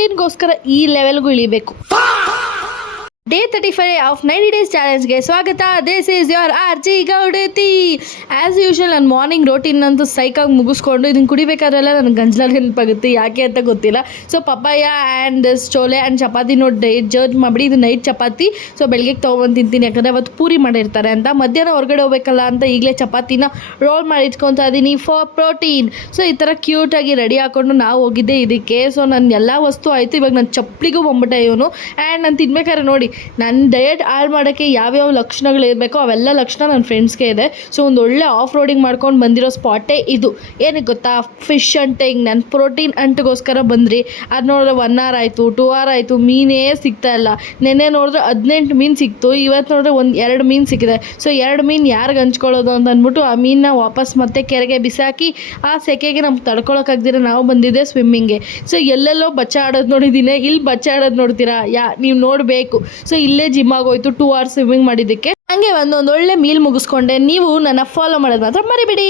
ಪ್ರೋಟೀನ್ಗೋಸ್ಕರ ಈ ಲೆವೆಲ್ಗೂ ಇಳಿಬೇಕು. ಡೇ 35 ಆಫ್ 90 ಡೇಸ್ ಚಾಲೆಂಜ್ಗೆ ಸ್ವಾಗತ. This is your RG Gowdati. As usual ನಾನು ಮಾರ್ನಿಂಗ್ ರೋಟೀನ್ ಅಂತೂ ಸೈಕಾಗಿ ಮುಗಿಸ್ಕೊಂಡು ಇದನ್ನು ಕುಡಿಬೇಕಾದ್ರೆಲ್ಲ ನನಗೆ ಗಂಜಲ ನೆನಪಾಗುತ್ತೆ, ಯಾಕೆ ಅಂತ ಗೊತ್ತಿಲ್ಲ. So papaya and chole and chapati ನೋಡಿ ಜರ್ಜ್ ಮಾಡಿಬಿಡಿ. ಇದು ನೈಟ್ ಚಪಾತಿ. ಸೊ ಬೆಳಗ್ಗೆಗೆ ತೊಗೊಂಡು ತಿಂತೀನಿ, ಯಾಕಂದರೆ ಅವತ್ತು ಪೂರಿ ಮಾಡಿರ್ತಾರೆ ಅಂತ. ಮಧ್ಯಾಹ್ನ ಹೊರಗಡೆ ಹೋಗ್ಬೇಕಲ್ಲ ಅಂತ ಈಗಲೇ ಚಪಾತಿನ ರೋಲ್ ಮಾಡಿ ಇಟ್ಕೊತಾ ಇದ್ದೀನಿ ಫಾರ್ ಪ್ರೋಟೀನ್. ಸೊ ಈ ಥರ ಕ್ಯೂಟಾಗಿ ರೆಡಿ ಹಾಕ್ಕೊಂಡು ನಾವು ಹೋಗಿದ್ದೆ ಇದಕ್ಕೆ. ಸೊ ನನ್ನ ಎಲ್ಲ ವಸ್ತು ಆಯಿತು. ಇವಾಗ ನನ್ನ ಚಪ್ಪಲಿಗೂ ಬಂದ್ಬಿಟ್ಟೆ ಇವನು. ಆ್ಯಂಡ್ ನಾನು ತಿನ್ಬೇಕಾದ್ರೆ ನೋಡಿ, ನನ್ನ ಡಯಟ್ ಹಾಳು ಮಾಡೋಕ್ಕೆ ಯಾವ್ಯಾವ ಲಕ್ಷಣಗಳಿರಬೇಕೋ ಅವೆಲ್ಲ ಲಕ್ಷಣ ನನ್ನ ಫ್ರೆಂಡ್ಸ್ಗೆ ಇದೆ. ಸೊ ಒಂದು ಒಳ್ಳೆ ಆಫ್ ರೋಡಿಂಗ್ ಮಾಡ್ಕೊಂಡು ಬಂದಿರೋ ಸ್ಪಾಟೇ ಇದು. ಏನಕ್ಕೆ ಗೊತ್ತಾ, ಫಿಶ್ ಅಂಟಿಂಗ್. ನಾನು ಪ್ರೋಟೀನ್ ಅಂಟ್ಗೋಸ್ಕರ ಬಂದ್ರಿ. ಅದು ನೋಡಿದ್ರೆ 1 hour ಆಯಿತು, 2 hour ಆಯಿತು, ಮೀನೇ ಸಿಗ್ತಾ ಇಲ್ಲ. ನೆನ್ನೆ ನೋಡಿದ್ರೆ 18 ಮೀನು ಸಿಕ್ತು, ಇವತ್ತು ನೋಡಿದ್ರೆ 2 ಮೀನು ಸಿಕ್ಕಿದೆ. ಸೊ 2 ಮೀನು ಯಾರಿಗೆ ಹಂಚ್ಕೊಳ್ಳೋದು ಅಂತ ಅಂದ್ಬಿಟ್ಟು ಆ ಮೀನನ್ನ ವಾಪಸ್ ಮತ್ತೆ ಕೆರೆಗೆ ಬಿಸಾಕಿ ಆ ಸೆಕೆಗೆ ನಮ್ಗೆ ತಡ್ಕೊಳಕ್ಕಾಗ್ದಿರ ನಾವು ಬಂದಿದ್ದೆ ಸ್ವಿಮ್ಮಿಂಗ್ಗೆ. ಸೊ ಎಲ್ಲೆಲ್ಲೋ ಬಚ್ಚ ಆಡೋದು ನೋಡಿದ್ದೀನಿ, ಇಲ್ಲಿ ಬಚ್ಚ ಆಡೋದು ನೋಡ್ತೀರಾ ನೀವು ನೋಡಬೇಕು. ಸೊ ಇಲ್ಲೇ ಜಿಮ್ ಆಗೋಯ್ತು 2 hours ಸ್ವಿಮ್ಮಿಂಗ್ ಮಾಡಿದ್ದಕ್ಕೆ. ಹಂಗೆ ಒಂದೊಳ್ಳೆ ಮೀಲ್ ಮುಗಿಸ್ಕೊಂಡೆ. ನೀವು ನನ್ನ ಫಾಲೋ ಮಾಡೋದು ಮಾತ್ರ ಮರಿಬೇಡಿ.